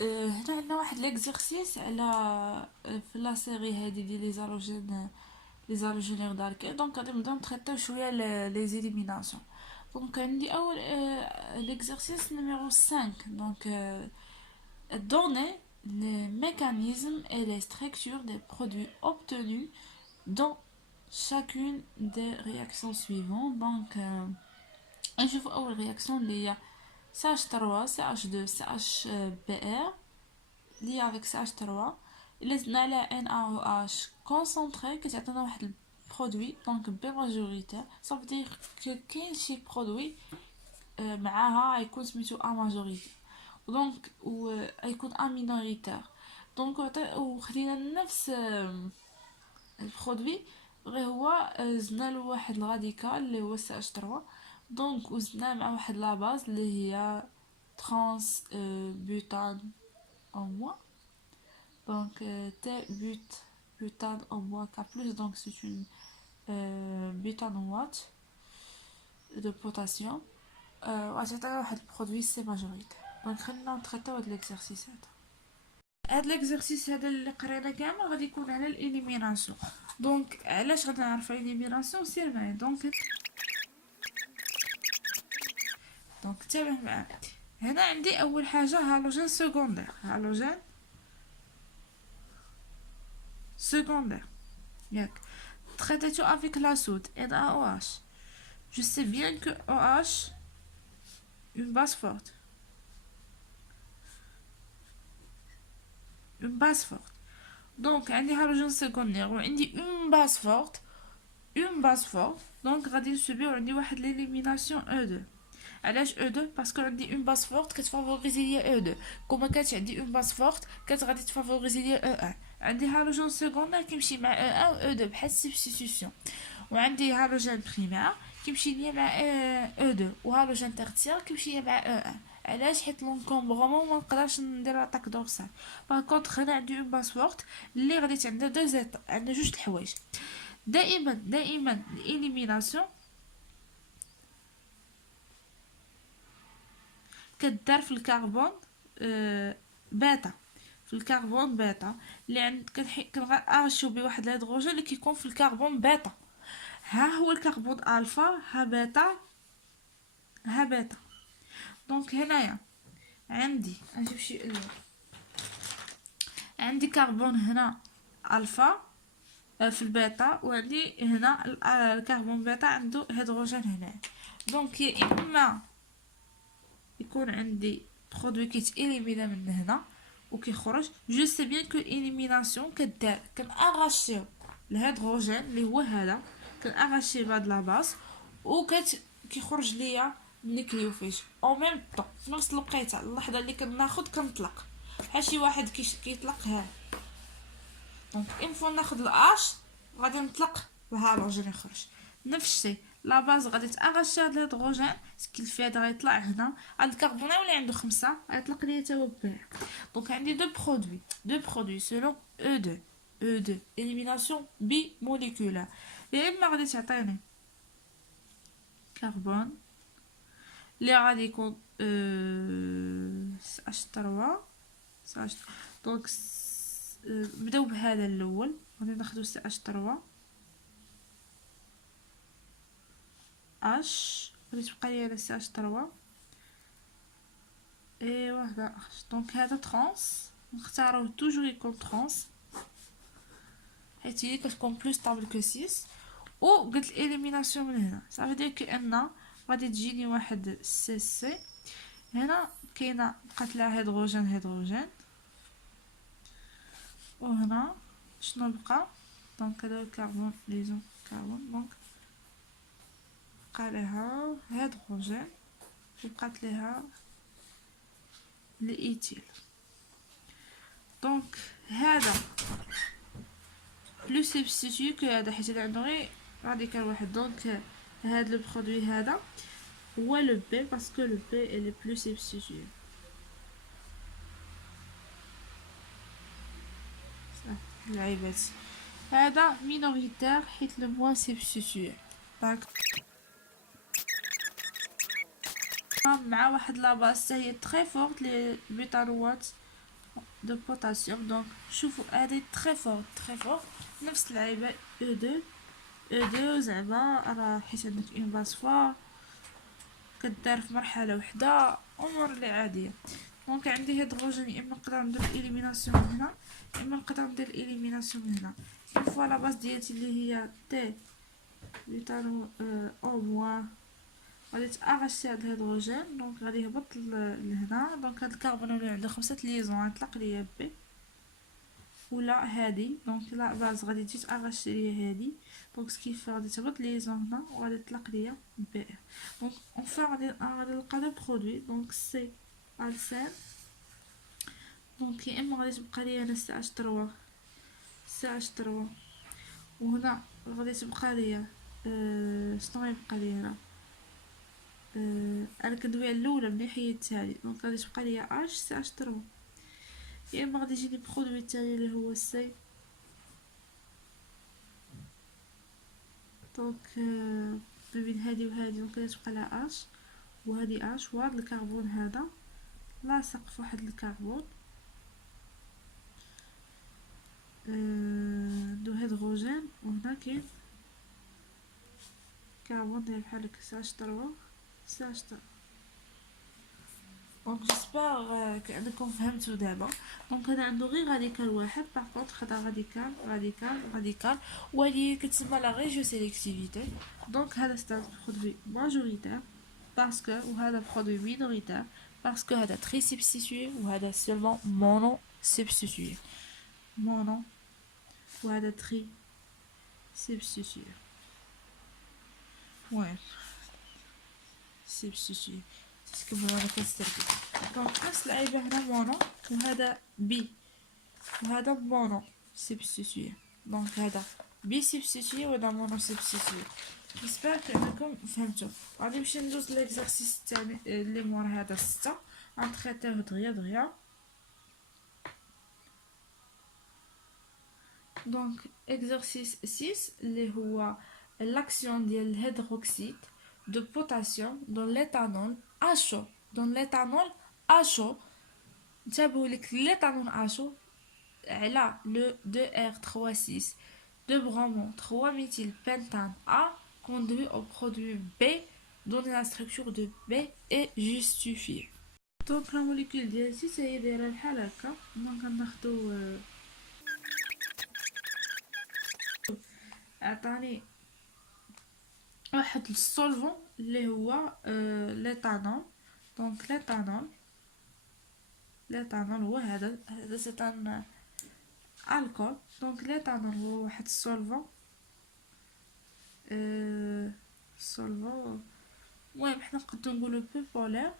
هنا عندنا واحد ليكزرسيس على في لا سيري هادي ديال لي زالوجين غداركي. دونك غادي نبداو نتخطاو شويه لي زيليميناسيون. دونك عندي اول ليكزرسيس نيميرو 5. دونك donner les mécanismes et les structures des produits obtenus dans chacune des réactions suivantes. Donc نشوفو اول رياكسيون اللي هي CH3 CH2 CHBr lié avec CH3. الا زدنا على NaOH concentré كتعطينا واحد البرودوي دونك بي ماجوريتير. صافي دير كو كاين شي برودوي معاها غيكون سميتو ا ماجوريتي دونك غيكون ا مينوريتير. دونك وخدينا نفس البرودوي غير هو زدنا له واحد الراديكال اللي هو CH3. دونك وزدناه مع واحد لاباز اللي هي ترانس بوتان او موان. Donc T butane en bois K+, donc c'est une butanoate de potassium. وغتعطينا واحد البرودوي سي ماجوريتير. دونك خلينا نتخطاو هاد ليكزرسيس هذا. هاد ليكزرسيس هذا اللي قرينا كامل غادي يكون على الاليميناسيون. دونك علاش غادي نعرفو الاليميناسيون؟ سير معايا. دونك تابع معايا. هنا عندي اول حاجه هالوجين سكوندير. هالوجين secondaire. Yak. Traitez-tu avec la soude NaOH. Je sais bien que OH une base forte. Une base forte. Donc, عندي هالوجين secondaire وعندي une base forte. Une base forte. Donc, غادي نسوبيو عندي واحد l'élimination E2. علاش E2 باسكو عندي اون باس فورت كتفافوريزي ليا E2 كما كانت عندي اون باس فورت غادي تفافوريزي ليا E1. عندي هالوجين سكوندير كيمشي مع E1 و E2 بحال سبستيتيوشن. وعندي هالوجين بريمير كيمشي ليا مع E2 وهالوجين تيرتير كيمشي ليا مع E1. علاش؟ حيت لونكومبرومون ما نقدرش ندير اتاك دورسال. باغ كونطخ هنا عندي اون باس فورت اللي غادي عندها دو زيت عندنا جوج الحوايج. دائما الاليميناسيون كدار في الكربون بيتا. في الكربون بيتا اللي عند كنغاشيو بواحد الهيدروجين اللي كيكون في الكربون بيتا. ها هو الكربون الفا ها بيتا ها بيتا. دونك هنايا عندي نجيب شي الوان. عندي كربون هنا الفا في البيتا وعندي هنا الكربون بيتا عنده هيدروجين هنا. دونك يا اما يكون عندي برودوي كيتاليمينا من هنا وكيخرج. جو سي بيان كو الاليميناسيون كدار كنأغاشيو الهيدروجين اللي هو هذا كنأغاشي بهاد لاباس كيخرج ليا النيكليوفيج او ميم طون في نفس الوقيته. اللحظه اللي كناخد كنطلق بحال شي واحد كيطلق ها. دونك اون فوا ناخد الاش غادي نطلق الهالوجين يخرج. نفس الشيء لا باز غادي تاغاشي هاد الهيدروجين سكيلفي هذا غيطلع هنا. هاد الكربون اللي عنده 5 غيطلق ليا تا هو بير. دونك عندي دو برودوي سولون E2 élimination bimoléculaire. يا اما غادي تعطيني كربون اللي غادي يكون CH3 دونك نبداو بهذا الاول غادي ناخدو CH3 اش غادي تبقى لي على CH3 ايوا هذا. دونك هذا ترانس نختارو توجور يكون ترانس حيت هي كتكون بلو ستابل كو 6. و قلت الاليميناسيون من هنا صافي دير كأن غادي تجيني واحد سي هنا كاينه بقات لها هيدروجين وهنا شنو بقى؟ دونك هذا الكربون ليزون كربون. دونك بقى لها هيدروجين وبقات لها الايتيل. دونك هذا بلو سبستيتيو كو هذا حيت هذا عنده غير راديكال واحد. دونك هذا لو برودوي هذا هو لو بي باسكو لو بي اللي بلو سبستيتيو. العيبات هذا مينوريتير حيت لو موان سبستيتيو. داك مع واحد لاباس هي تري فورت لي بيتانوات de potassium. Donc شوفوا هذه très fort نفس العيبة E2 زعما راه حيت عندك اون باس فوا كدار في مرحلة وحدة امور اللي عادية. دونك عندي هيدروجين يا اما نقدر ندير الاليميناسيون من هنا يا اما نقدر ندير الاليميناسيون من هنا. اون فوا لا باس ديالتي اللي هي تي بيتانو او موان غادي تاغاشي هاد الهيدروجين دونك غادي يهبط لهنا. دونك هاد الكربون اللي عنده 5 ليزون غنطلق ليا بي ولا هادي. دونك لا باز غادي تجي تاغاشي ليا هادي دونك سكيف غادي تهبط ليزون هنا وغادي تطلق ليا بي. دونك اونفا غادي نلقى لو برودوي دونك سي السين. دونك يا اما غادي تبقى ليا هنا سي اش 3 وهنا غادي تبقى ليا شنو غيبقى ليا هنا انا كندوي على الاولى ملي حيدتها لي. دونك غادي تبقى ليا اش سي اش 3 يا اما غادي يجيني برودوي الثاني اللي هو سي. دونك ما بين هادي وهادي دونك غادي تبقى لها اش وهادي اش وهاد الكربون هذا لاصق في واحد الكربون دو هيدروجين وهنا كاين كربون داير بحال هكا سي اش 3. دونك جيسبر كأنكم فهمتوا دابا. دونك هذا عنده غير راديكال واحد باغ هذا راديكال وهذه كتسمى لا ريجيو سيليكتيفيتي. دونك هذا سي ان برودوي ماجوريتير باسكو وهذا برودوي مينوريتير باسكو هذا تري سبستيتوي وهذا سولمون مونو سبستيتوي وهذا تري سبستيتوي وين سبستيتوي كيما انا كنستركب. دونك نفس العيبه هنا مونو وهذا بي وهذا مونو سبستيتوي. دونك هذا بي سبستيتوي وهذا مونو سبستيتوي. جيسبر انكم فهمتوا. غادي نمشي ندوز ليكزارسيس الثاني اللي مور هذا 6 غنتريتيوه دغيا. دونك اكزرسيس 6 اللي هو l'action ديال الهيدروكسيد de potassium dans l'éthanol à chaud. Dans l'éthanol à chaud نتبعوا لك l'éthanol à chaud على le 2R36 2 bromon 3 méthylpentane A conduit au produit B dont la structure de B est justifiée. Donc la molécule ديالتي حتى هي دايره بحال هكا. دونك غناخدو عطاني واحد السولفون اللي هو ليتانول. دونك ليتانول هو هذا سي ان الكول. دونك ليتانول هو واحد السولفون المهم حنا نقدروا نقولوا بولار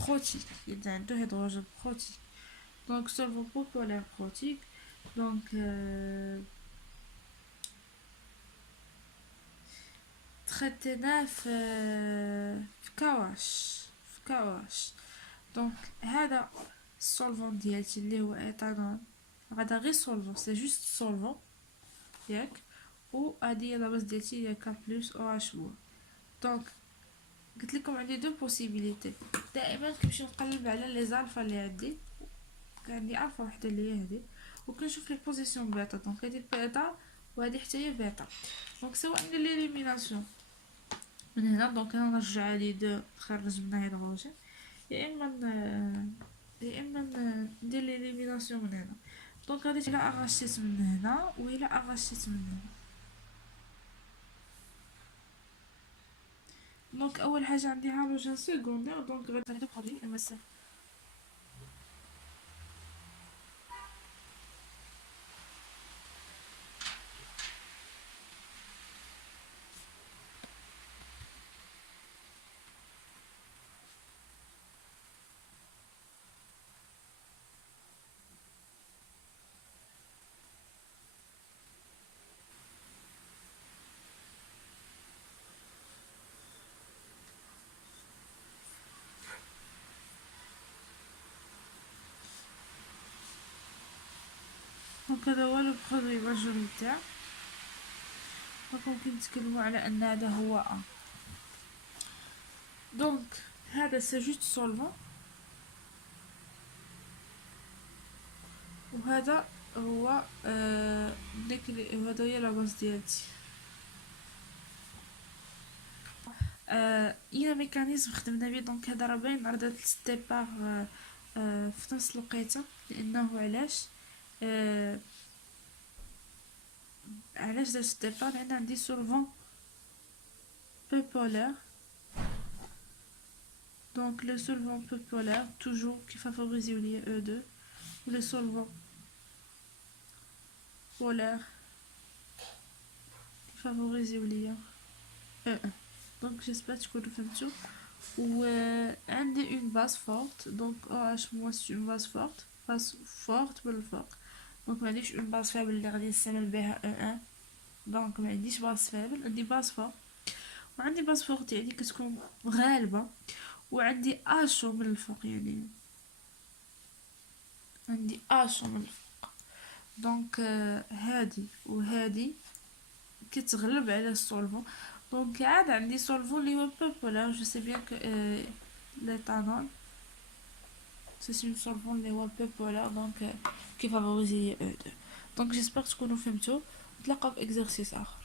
بروتيك اذا عنده هيدروجين بروتيك. دونك سولفون بولار بروتيك. دونك تريتيناه في كواش. دونك هذا السولفون ديالتي اللي هو ايتانول غادا غير سولفون سي جوست سولفون ياك و هادي هي لاباس ديالتي هي K plus OH. دونك قلت لكم عندي دو بوسيبيليتي. دائما كنمشي نقلب على لي زالفا اللي عندي. عندي الفا وحده اللي هي هادي وكنشوف لي بوزيسيون بيتا. دونك هادي بيتا وهادي حتى هي بيتا. دونك سواء ندير ليليميناسيون من هنا دونك انا نرجع لي دو نخرج منها هيدروجين يا اما ندير ليليميناسيون من هنا. دونك غادي الا اغاشيت من هنا وإلا اغاشيت من هنا. دونك اول حاجه عندي هالوجين سيكوندير. دونك غادي ناخذ برودوي امس دونك هذا هو لو برودوي ماجوريتير. دونك ممكن نتكلموا على ان هذا هو دونك هذا سي جوست سولفون وهذا هو هذا هي لا باز ديالتي. الى ميكانيزم خدمنا بيه، دونك هذا راه باين راه دات ستيبار في نفس الوقيته، لانه علاش درت ستيبار، لان عندي سولفون peu polaire. Donc le solvant peu polaire, toujours qui favorise le lien E2. Le solvant polaire qui favorise le lien E1. Donc j'espère que vous faites tout. Ou une base forte. Donc OH moi c'est une base forte. Base forte ولا forte. Donc ما عنديش une base faible اللي غادي نستعمل بها E1. دونك ما عنديش باس فابل، عندي باس فورت، وعندي باس فورت يعني كتكون غالبة، وعندي اشو من الفوق، يعني عندي اشو من الفوق. دونك هادي وهادي كتغلب على السولفون. دونك عاد عندي سولفون اللي هو بوبولار. جو سي بيان كو ليتانول سي un solvant اللي هو بوبولار، دونك كي فافوريزي او 2. دونك جيسبر تكونوا فهمتوا. نتلاقاو في اكزرسيس اخر.